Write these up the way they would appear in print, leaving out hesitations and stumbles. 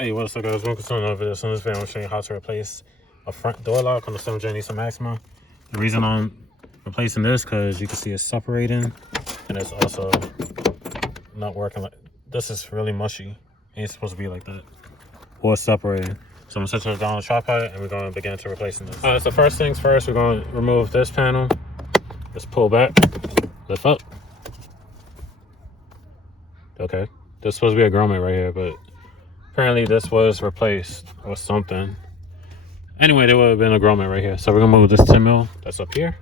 Hey, what's up guys? Welcome to another video. So in this video I'm showing you how to replace a front door lock on the 7th gen Nissan Maxima. The reason I'm replacing this because you can see it's separating and it's also not working. Like this is really mushy. It ain't supposed to be like that. Or separating. So I'm gonna set it down on the tripod and we're gonna begin to replacing this. Alright, so first things first, we're gonna remove this panel. Just pull back, lift up. Okay. There's supposed to be a grommet right here, but apparently this was replaced or something. Anyway, there would have been a grommet right here. So we're gonna move this 10 mil that's up here.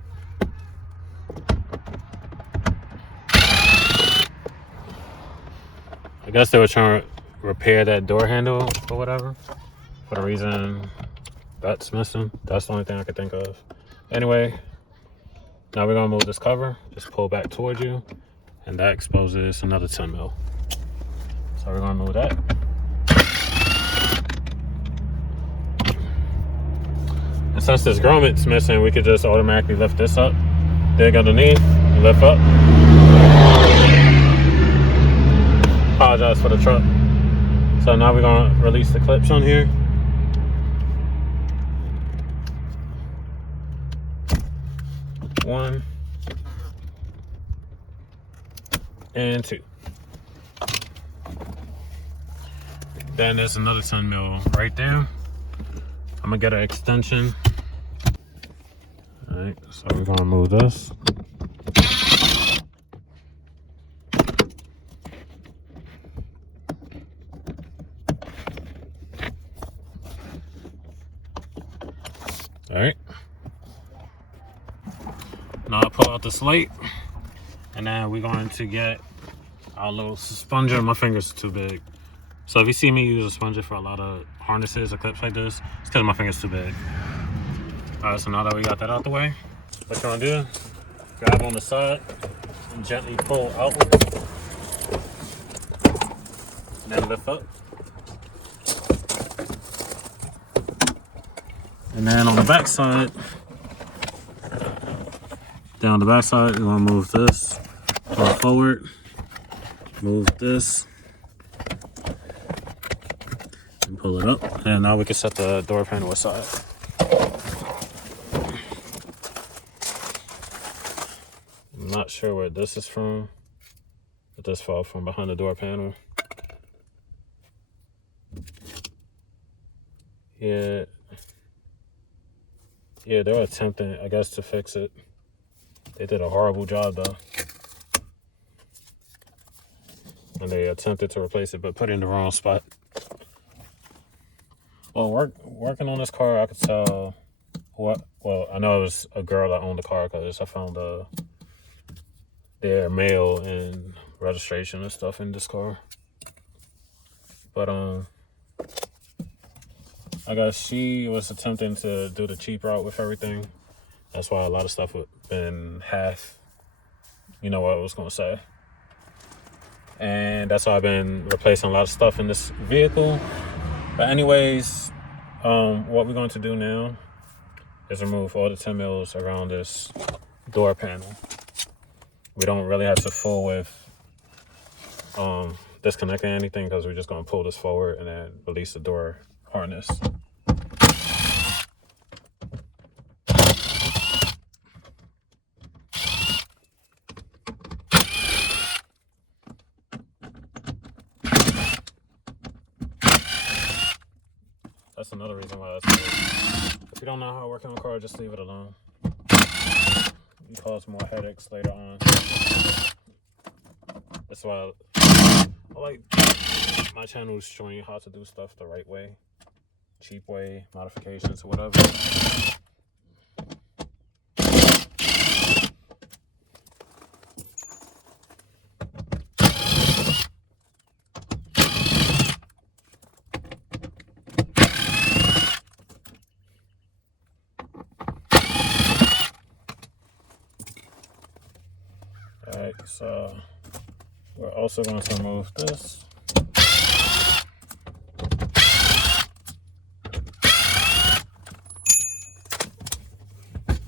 I guess they were trying to repair that door handle or whatever. For the reason that's missing. That's the only thing I could think of. Anyway, now we're gonna move this cover. Just pull back towards you. And that exposes another 10 mil. So we're gonna move that. And since this grommet's missing, we could just automatically lift this up, dig underneath, and lift up. Apologize for the truck. So now we're gonna release the clips on here. One and two. Then there's another 10 mil right there. I'm gonna get an extension. All right, so we're gonna move this. All right. Now I pull out the slate, and then we're going to get our little sponger. My fingers are too big. So if you see me use a sponger for a lot of harnesses or clips like this, it's because my finger's too big. All right, so now that we got that out the way, what you wanna do, grab on the side and gently pull outward. And then lift up. And then on the back side, down the back side, we're gonna move this, pull it forward, move this, and pull it up. And now we can set the door panel aside. I'm not sure where this is from, but this fell from behind the door panel. Yeah, they're attempting, I guess, to fix it. They did a horrible job though. And they attempted to replace it, but put it in the wrong spot. Well, working on this car, I could tell what. Well, I know it was a girl that owned the car because I found their mail and registration and stuff in this car. But I guess she was attempting to do the cheap route with everything. That's why a lot of stuff would been half. You know what I was gonna say. And that's why I've been replacing a lot of stuff in this vehicle. But anyways, what we're going to do now is remove all the 10 mils around this door panel. We don't really have to fool with disconnecting anything because we're just going to pull this forward and then release the door harness. That's another reason why that's good. If you don't know how to work on a car, just leave it alone. You cause more headaches later on. That's why I like my channel is showing you how to do stuff the right way, cheap way, modifications or whatever. Alright, so we're also going to remove this.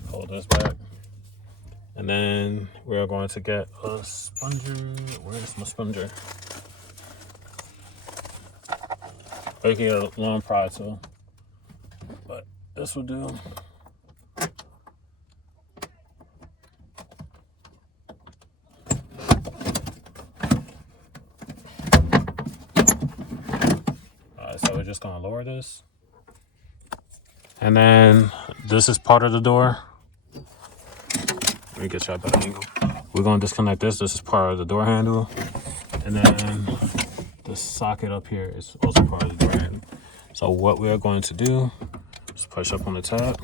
Hold this back. And then we're going to get a sponger. Where's my sponger? Or you can get a long pry too. But this will do. Alright, so we're just gonna lower this. And then this is part of the door. Let me get you a better angle. We're gonna disconnect this. This is part of the door handle. And then the socket up here is also part of the door handle. So what we are going to do is push up on the tab.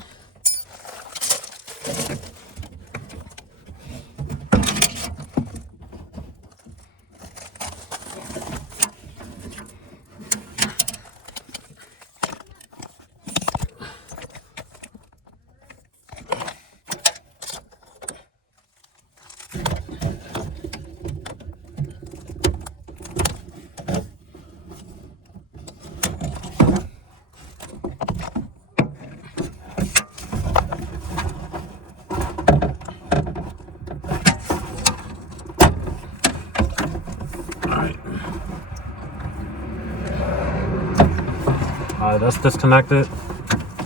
Alright, that's disconnected.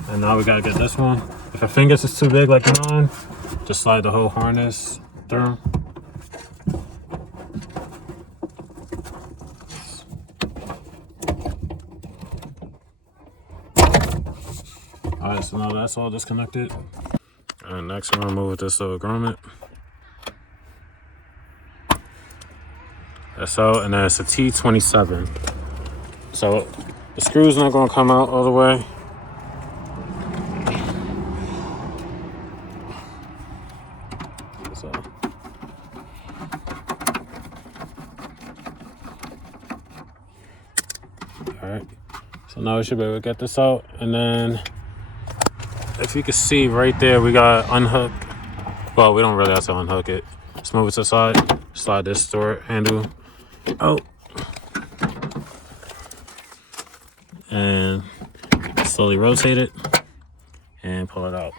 And now we gotta get this one. If your fingers is too big like mine, just slide the whole harness through. Alright, so now that's all disconnected. And next we're gonna remove this little grommet. That's all, and then it's a T27. So the screw's not gonna come out all the way. So alright. So now we should be able to get this out. And then if you can see right there, we got unhook. Well, we don't really have to unhook it. Just move it to the side. Slide this door handle out. And slowly rotate it and pull it out.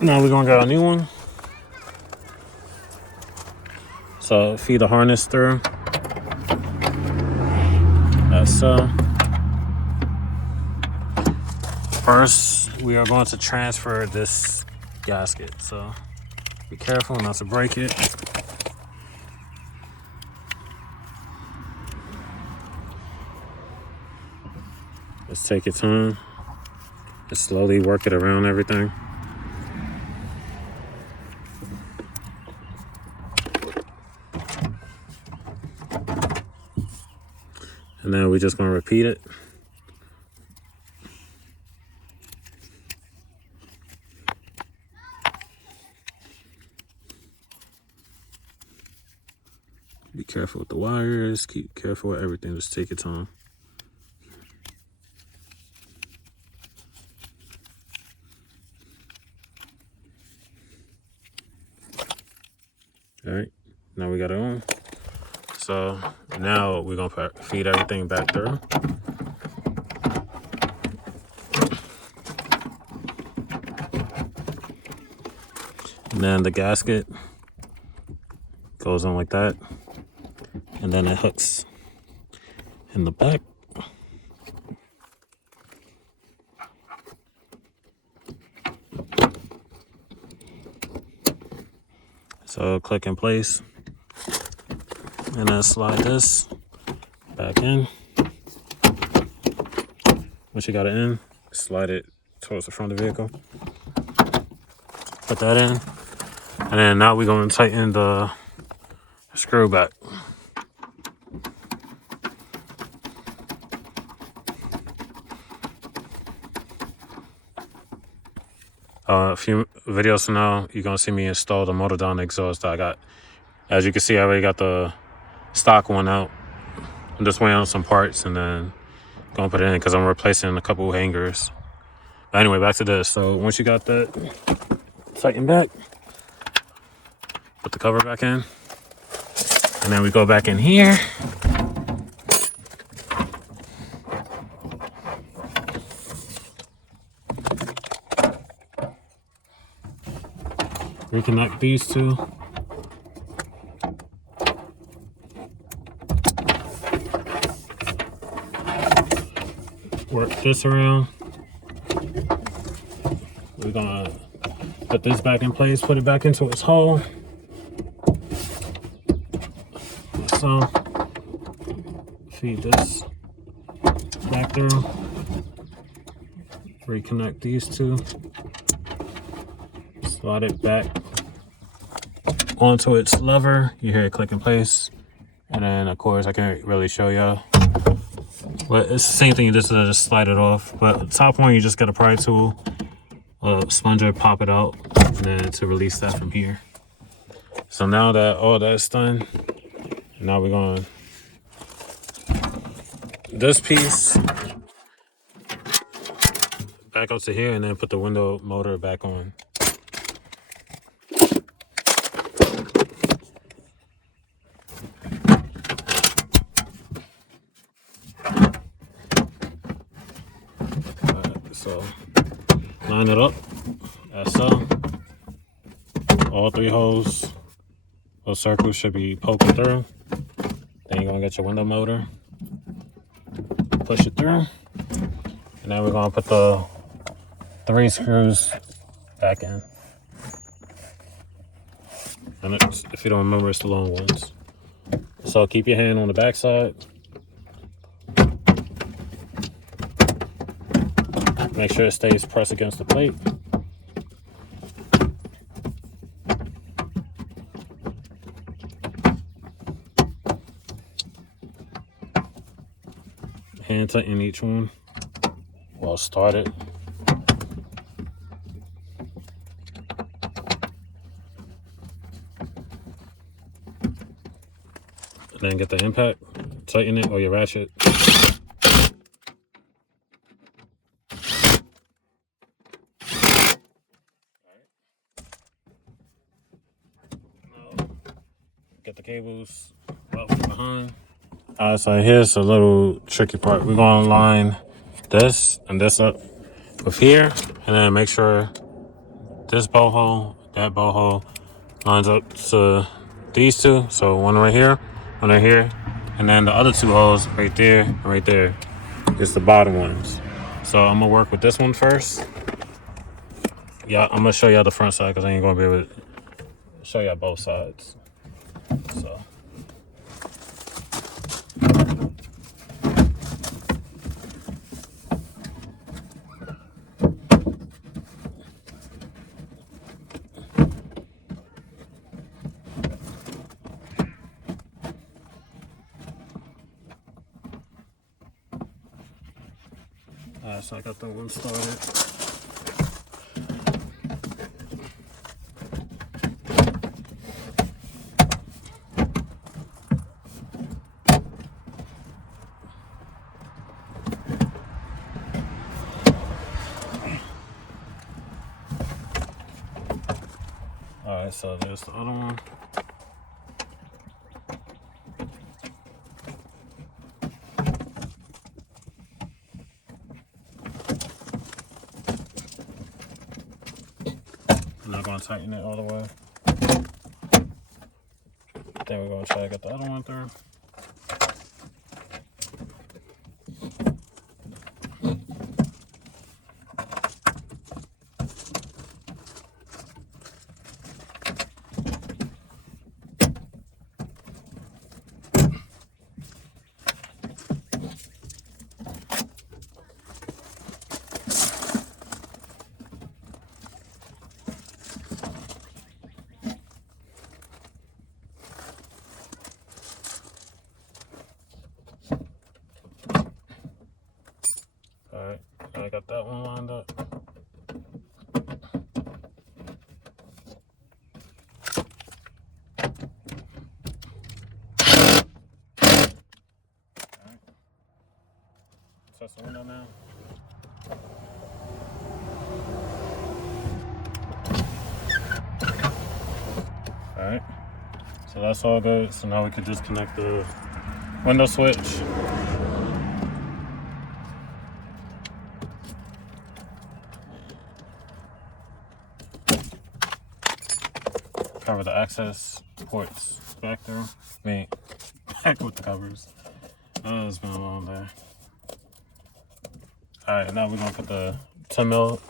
Now we're gonna get a new one. So feed the harness through. That's so. First, we are going to transfer this gasket. So be careful not to break it. Just take your time. Just slowly work it around everything. And then we're just going to repeat it. Be careful with the wires. Keep careful with everything. Just take your time. All right, now we got it on. So now we're gonna feed everything back through. And then the gasket goes on like that. And then it hooks in the back. So click in place. And then slide this back in. Once you got it in, slide it towards the front of the vehicle. Put that in. And then now we're going to tighten the screw back. A few videos from now, you're going to see me install the motor down exhaust that I got. As you can see, I already got the stock one out. I'm just waiting on some parts and then going to put it in because I'm replacing a couple hangers. But anyway, back to this. So once you got that tighten back, put the cover back in. And then we go back in here. Reconnect these two. work this around. We're gonna put this back in place, put it back into its hole. So feed this back through. Reconnect these two. Slide it back onto its lever. You hear it click in place. And then of course I can't really show y'all. But it's the same thing, you just slide it off. But the top one, you just get a pry tool, a sponger, pop it out, and then to release that from here. So now that all that's done, now we're going this piece back up to here and then put the window motor back on. So line it up as so. All three holes, those circles should be poking through. Then you're gonna get your window motor, push it through, and then we're gonna put the 3 screws back in. And it's, if you don't remember, it's the long ones. So keep your hand on the back side. Make sure it stays pressed against the plate. Hand tighten each one while started. And then get the impact, tighten it, or your ratchet. Get the cables out from behind. Alright, so here's a little tricky part. We're gonna line this and this up with here, and then make sure this bow hole, that bow hole lines up to these two. So one right here, and then the other 2 holes right there and right there is the bottom ones. So I'm gonna work with this one first. Yeah, I'm gonna show y'all the front side because I ain't gonna be able to show y'all both sides. So alright, so I got that one started. Alright, so there's the other one. I'm not going to tighten it all the way. Then we're going to try to get the other one through. Alright, I got that one lined up. Alright, test the window now. Alright, so that's all good. So now we can disconnect the window switch. Cover the access ports back there. Back with the covers. It's been a long day. All right, now we're gonna put the 10 mil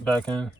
back in.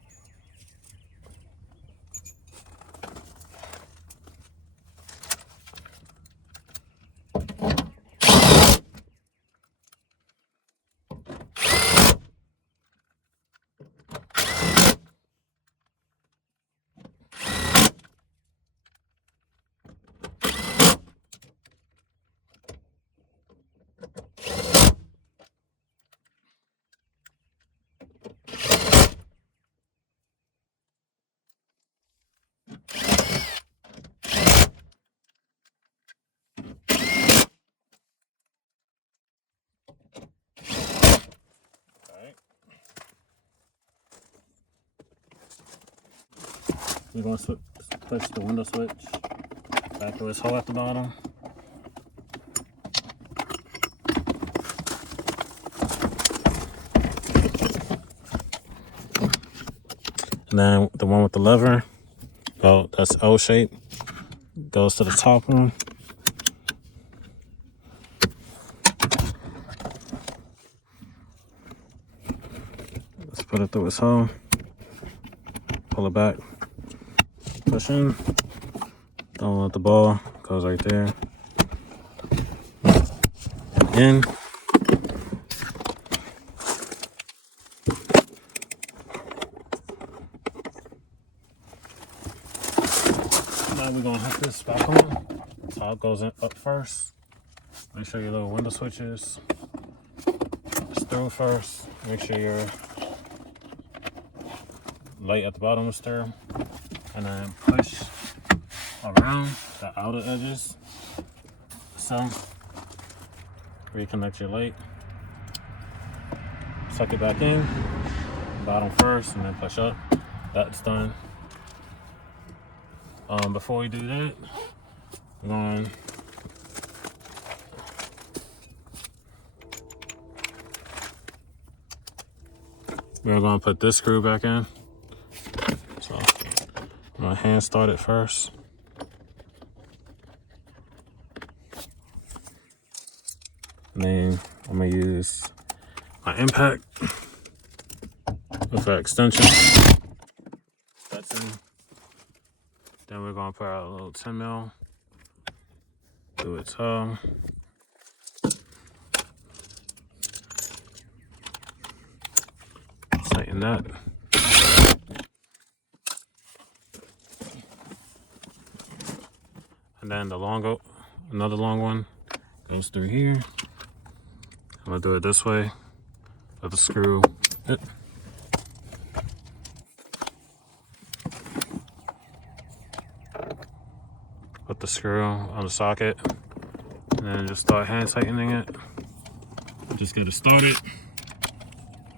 We're going to push the window switch back to its hole at the bottom. And then the one with the lever, that's O shape, goes to the top one. Let's put it through its hole, pull it back, push in. Don't let the ball, goes right there. In. Now we're gonna hook this back on. Top goes in up first. Make sure your little window switches is through first. Make sure your light at the bottom is through. And then push around the outer edges. So reconnect your light. Suck it back in. Bottom first and then push up. That's done. Before we do that, we're going to put this screw back in. So I'm going to hand start it first. And then I'm going to use my impact with that extension. That's in. Then we're going to put out a little 10 mil through its hole. Tighten that. And then another long one goes through here. I'm gonna do it this way. Let the screw. Put the screw on the socket, and then just start hand tightening it. Just get it started,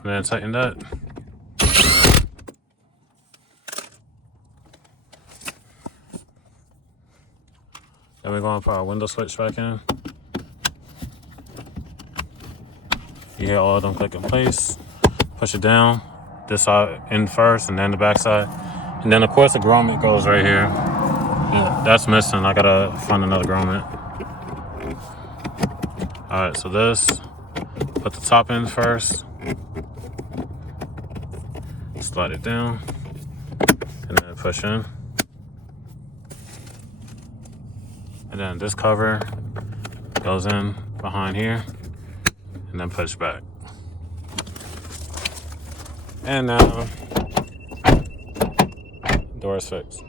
and then tighten that. Then we're going to put our window switch back in. You hear all of them click in place. Push it down. This side in first, and then the back side. And then of course the grommet goes right here. Yeah, that's missing. I gotta find another grommet. Alright, so this. Put the top in first. Slide it down. And then push in. And then this cover goes in behind here. And then push back. And now, door is fixed.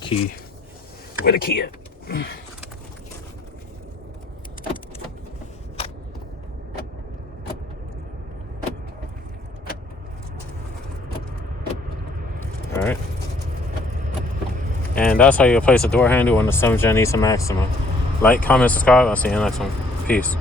Key. Where the key at? All right. And that's how you replace a door handle on the 7th Gen Maxima. Like, comment, subscribe. I'll see you in the next one. Peace.